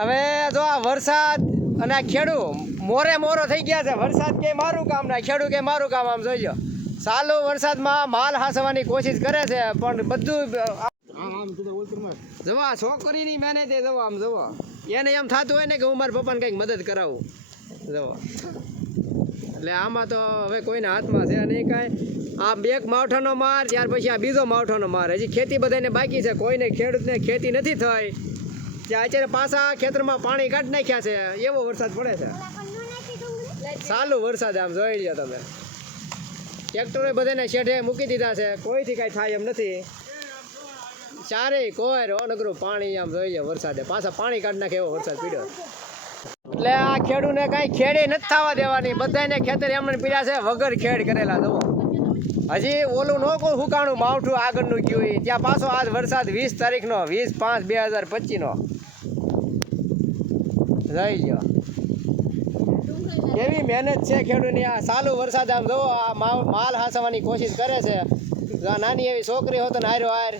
હવે જો આ વરસાદ અને આ ખેડૂ મોરો થઈ ગયા છે. વરસાદ કે મારું કામ ના ખેડૂ કે મારું કામ. આમ જોઈજો ચાલુ વરસાદમાં માલ હાસવાની કોશિશ કરે છે પણ બધું જવા છોકરીની મહેનત જવા આમ જવા એને એમ થતું હોય ને કે હું મારા પપ્પાને કંઈક મદદ કરાવું જવા. એટલે આમાં તો હવે કોઈના હાથમાં છે નહીં કાંઈ. આ એક માવઠાનો માર ત્યાર પછી આ બીજો માવઠાનો માર. હજી ખેતી બધાને બાકી છે. કોઈને ખેડૂતને ખેતી નથી થઈ ત્યાં અત્યારે પાછા ખેતરમાં પાણી કાઢી નાખ્યા છે. એવો વરસાદ પડે છે. ચાલુ વરસાદ આમ જોઈ લો તમે. ટ્રેક્ટરો બધાને શેઠે મૂકી દીધા છે. કોઈથી કાંઈ થાય એમ નથી. ચારેય કોઈ નગરું પાણી આમ જોઈ લો વરસાદે. પાછા પાણી કાઢી નાખે એવો વરસાદ પીડ્યો. એટલે આ ખેડૂને કાંઈ ખેડે નથી થવા દેવાની. બધાને ખેતર એમને પીડ્યા છે વગર ખેડ કરેલા. જુઓ હજી ઓલું ન કોઈ હુકાણું માવઠું આગળનું ગયું ત્યાં પાછો આજ વરસાદ 20 તારીખનો 20/5/2025 રહી ગયો. એવી મહેનત છે ખેડૂતની. આ ચાલુ વરસાદ આમ જુઓ આ માલ હાસવાની કોશિશ કરે છે. નાની એવી છોકરી હોતો ને હારો હાર